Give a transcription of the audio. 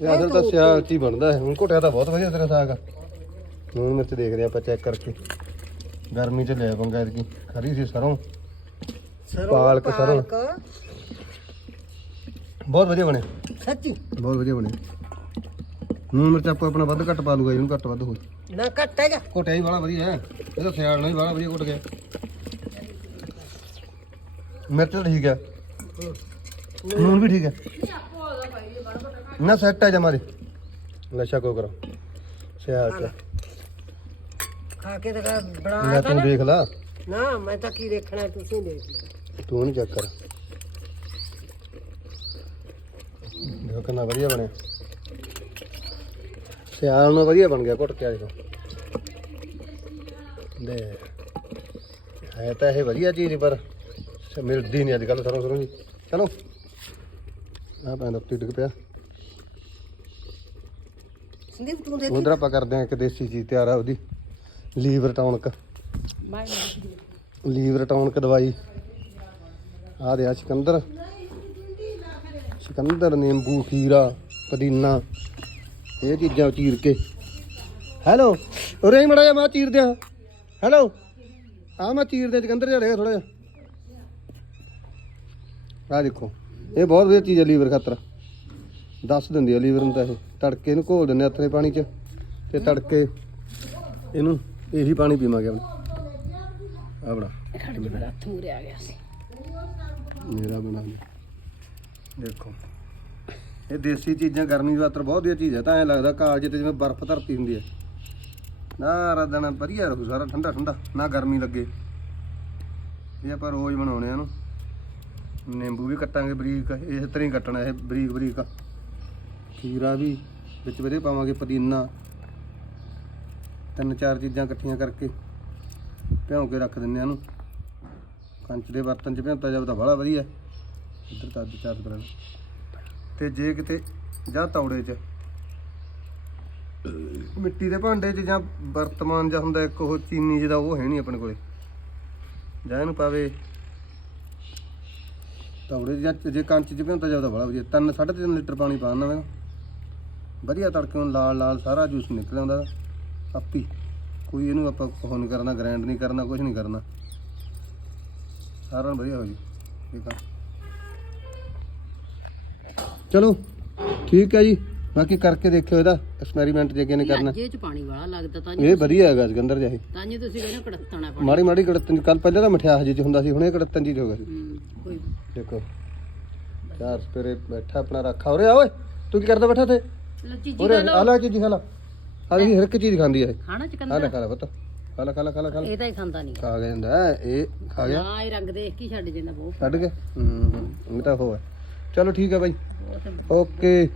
ਇਹ ਅਸਲ ਤਾਂ ਸਿਆਲ ਚ ਹੀ ਬਣਦਾ ਹੈ। ਹੁਣ ਘੁੱਟਿਆ ਤਾਂ ਬਹੁਤ ਵਧੀਆ ਤੇਰਾ ਸਾਗ ਲੂਣ ਮਿਰਚ ਦੇਖਦੇ ਆਪਾਂ ਚੈੱਕ ਕਰਕੇ। ਗਰਮੀ ਚ ਲਿਆ ਪੰਗਾ ਇਹਦੀ ਖਰੀ ਸੀ ਸਰੋਂ। ਸਰੋਂ ਪਾਲਕ, ਸਰੋਂ। ਬਹੁਤ ਵਧੀਆ ਬਣੇ। ਸੱਚੀ? ਬਹੁਤ ਵਧੀਆ ਬਣੇ। ਲੂਣ ਮਿਰਚ ਆਪਾਂ ਆਪਣਾ ਵੱਧ ਘੱਟ ਪਾ ਲੂਗਾ ਇਹਨੂੰ ਘੱਟ ਵੱਧ ਹੋਈ ਨਾ ਘੱਟ ਹੈਗਾ। ਘੁੱਟਿਆ ਹੀ ਬੜਾ ਵਧੀਆ ਹੈ। ਇਹ ਤਾਂ ਸਿਆਲ ਨਾਲ ਹੀ ਬੜਾ ਵਧੀਆ ਘੁੱਟ ਗਿਆ। ਮਿਰਚ ਠੀਕ ਹੈ। ਲੂਣ ਵੀ ਠੀਕ ਹੈ। ਨਾ ਸੈੱਟ ਹੈ ਜਮਾਰੇ ਨਸ਼ਾ ਕੋ ਕਰੋ? ਸਿਆਲ ਚ। ਖਾ ਕੇ ਤਾਂ ਕਹਿ ਲੈ ਬਣਾ ਤੂੰ ਦੇਖ ਲਾ। ਨਾ ਮੈਂ ਤਾਂ ਕੀ ਦੇਖਣਾ ਤੁਸੀਂ ਦੇਖ ਲਓ। ਤੂੰ ਨਹੀਂ ਚੈੱਕ ਕਰ ਦੇਖੋ ਕਿੰਨਾ ਵਧੀਆ ਬਣਿਆ। ਸਿਆਲ ਨੂੰ ਵਧੀਆ ਬਣ ਗਿਆ ਘੁੱਟ ਕੇ ਆ ਦੇਖੋ ਦੇ ਹੈ ਤਾਂ ਇਹ ਵਧੀਆ ਚੀਜ਼ ਪਰ ਸ- ਮਿਲਦੀ ਨਹੀਂ ਅੱਜ ਕੱਲ ਸਰੋਂ ਸਰੋਂ ਜੀ। ਚਲੋ। ਆ ਉੱਤੇ ਡਿੱਗ ਪਿਆ। ਸੰਦੀਪ ਤੂੰ ਦੇਖ। ਉਧਰ ਆਪਾਂ ਕਰਦੇ ਹਾਂ ਇੱਕ ਦੇਸੀ ਚੀਜ਼ ਤਿਆਰ ਆ ਉਹਦੀ। Liver tonic. ਮੈਂ ਲੀਵਰ। ਟੌਨਕ ਦਵਾਈ। ਆ ਦੇ ਆ ਚਿਕੰਦਰ ਨਿੰਬੂ ਖੀਰਾ ਪੁਦੀਨਾ। ਇਹ ਚੀਜ਼ਾਂ ਚੀਰ ਕੇ। ਹੈਲੋ ਉਰੇ ਮੜਾ ਜਾ ਮੈਂ ਚੀਰ ਦਿਆਂ। ਹੈਲੋ ਆ ਮੈਂ ਚੀਰ ਚਿਕੰਦਰ ਜਿਹਾ ਰਹੇਗਾ ਥੋੜਾ ਜਿਹਾ। ਆ ਦੇਖੋ। ਇਹ ਬਹੁਤ ਵਧੀਆ ਚੀਜ਼ ਹੈ ਲੀਵਰ ਖਾਤਰ। ਦੱਸ ਦਿੰਦੀ ਆ ਲੀਵਰ ਨੂੰ ਤਾਂ ਇਹ। ਤੜਕੇ ਇਹਨੂੰ ਘੋਲ ਦਿੰਦੇ ਹੱਥ ਨੇ ਪਾਣੀ 'ਚ ਤੇ ਤੜਕੇ ਇਹਨੂੰ ਇਹੀ ਪਾਣੀ ਪੀਵਾਂਗੇ ਆਪਣਾ। ਆ ਬੜਾ ਖੜ ਜੀ ਮੇਰਾ ਹੱਥ ਮੂਰੇ ਆ ਗਿਆ ਸੀ। ਮੇਰਾ ਬਣਾ ਦੇ ਦੇਖੋ। ਇਹ ਦੇਸੀ ਚੀਜ਼ਾਂ ਗਰਮੀ ਦੀ ਖਾਤਰ ਬਹੁਤ ਵਧੀਆ ਚੀਜ਼ ਹੈ। ਤਾਂ ਐ ਲੱਗਦਾ ਕਾਲਜ ਤੇ ਜਿਵੇਂ ਬਰਫ਼ ਧਰਤੀ ਹੁੰਦੀ ਹੈ। ਨਾ ਰਦਣਾ ਵਧੀਆ ਰਹੂ ਸਾਰਾ ਠੰਡਾ ਠੰਡਾ ਨਾ ਗਰਮੀ ਲੱਗੇ। ਇਹ ਆਪਾਂ ਰੋਜ਼ ਬਣਾਉਣੇ ਆ ਨੂੰ ਨਿੰਬੂ ਵੀ ਕੱਟਾਂਗੇ ਬਰੀਕ, ਇਸ ਤਰ੍ਹਾਂ ਹੀ ਕੱਟਣਾ ਇਹ ਬਰੀਕ ਬਰੀਕ। ਖੀਰਾ ਵੀ ਵਿੱਚ ਵੀਰੇ ਪਾਵਾਂਗੇ ਪੁਦੀਨਾ। ਤਿੰਨ ਚਾਰ ਚੀਜ਼ਾਂ ਇਕੱਠੀਆਂ ਕਰਕੇ ਭਿਉਂ ਕੇ ਰੱਖ ਦਿੰਦੇ ਆ ਇਹਨੂੰ। ਕੰਚ ਦੇ ਬਰਤਨ 'ਚ ਭਿਉਂਤਾ ਜਾਵੇ ਤਾਂ ਬੜਾ ਵਧੀਆ। ਇੱਧਰ ਤਾਂ ਅੱਜ ਚਾਰ ਕਰਾਂ ਤੇ ਜੇ ਕਿਤੇ ਜਾਂ ਤੌੜੇ 'ਚ, ਮਿੱਟੀ ਦੇ ਭਾਂਡੇ 'ਚ ਜਾਂ ਵਰਤਮਾਨ ਜਾਂ ਹੁੰਦਾ ਇੱਕ ਉਹ ਚੀਨੀ ਜਿਹਦਾ ਉਹ ਹੈ ਨਹੀਂ ਆਪਣੇ ਕੋਲੇ। ਜਾਂ ਇਹਨੂੰ ਪਾਵੇ ਤੌੜੇ ਜਾਂ ਜੇ ਕੰਚ 'ਚ ਭਿਉਂਤਾ ਜਾਵੇ ਤਾਂ ਬੜਾ ਵਧੀਆ। ਤਿੰਨ, ਸਾਢੇ ਤਿੰਨ ਲੀਟਰ ਪਾਣੀ ਪਾਉਣਾ ਮੈਂ। ਵਧੀਆ ਤੜਕੇ ਨੂੰ ਲਾਲ ਲਾਲ ਸਾਰਾ ਜੂਸ ਨਿਕਲ ਆਉਂਦਾ। ਆਪੀ। ਕੋਈ ਇਹਨੂੰ ਆਪਾਂ ਉਹ ਨਹੀਂ ਕਰਨਾ ਗ੍ਰਾਈਂਡ ਨਹੀਂ ਕਰਨਾ ਕੁਝ ਨਹੀਂ ਕਰਨਾ। ਸਾਰਾ ਵਧੀਆ ਹੋ ਜੀ ਠੀਕ ਆ ਚਲੋ। ਠੀਕ ਹੈ ਜੀ। ਬਾਕੀ ਕਰਕੇ ਦੇਖਿਓ ਇਹਦਾ ਐਕਸਪੈਰੀਮੈਂਟ ਜੇ ਕਿਨੇ ਕਰਨਾ। ਜੇ ਚ ਪਾਣੀ ਵਾਲਾ ਲੱਗਦਾ ਤਾਂ ਇਹ ਵਧੀਆ ਹੈਗਾ ਸਿਕੰਦਰ ਜਾਹੀ ਤਾਂ ਜੀ ਤੁਸੀਂ ਕਹਿੰਦੇ ਕੜਤਣਾ ਮਾੜੀ ਮਾੜੀ ਕੜਤਨ ਕੱਲ ਪਹਿਲਾਂ ਤਾਂ ਮਠਿਆਸ ਜੀ ਚ ਹੁੰਦਾ ਸੀ ਹੁਣੇ ਕੜਤਨ ਜੀ ਚ ਹੋ ਗਿਆ ਸੀ। ਕੋਈ ਦੇਖੋ ਚਾਰ ਸਪੇਰੇ ਬੈਠਾ ਆਪਣਾ ਰੱਖਾ ਆ ਓਏ ਤੂੰ ਕੀ ਕਰਦਾ ਬੈਠਾ ਤੇ ਲੱਚੀ ਉਰੇ ਆ ਲੈ ਚੀਜ਼ ਖਾ ਲਾ। ਆ ਜੀ ਹਰ ਇੱਕ ਚੀਜ਼ ਖਾਂਦੀ ਹੈ ਖਾਣਾ ਆ ਲੈ ਖਾ ਲੈ ਪੁੱਤ। ਖਾ ਲੈ ਖਾ ਲੈ ਖਾ ਲੈ ਖਾ ਇਹ ਤਾਂ ਹੀ ਖਾਂਦਾ ਨਹੀਂ ਖਾ ਗਿਆ ਜਾਂਦਾ ਹੈ, ਇਹ ਖਾ ਗਿਆ। ਨਾ ਇਹ ਰੰਗ ਦੇਖ ਕੇ ਹੀ ਛੱਡ ਜਾਂਦਾ ਬਹੁਤ। ਛੱਡ ਕੇ ਹੂੰ ਇਹ ਤਾਂ ਹੋ ਹੈ ਚਲੋ ਠੀਕ ਹੈ ਬਾਈ। ਓਕੇ।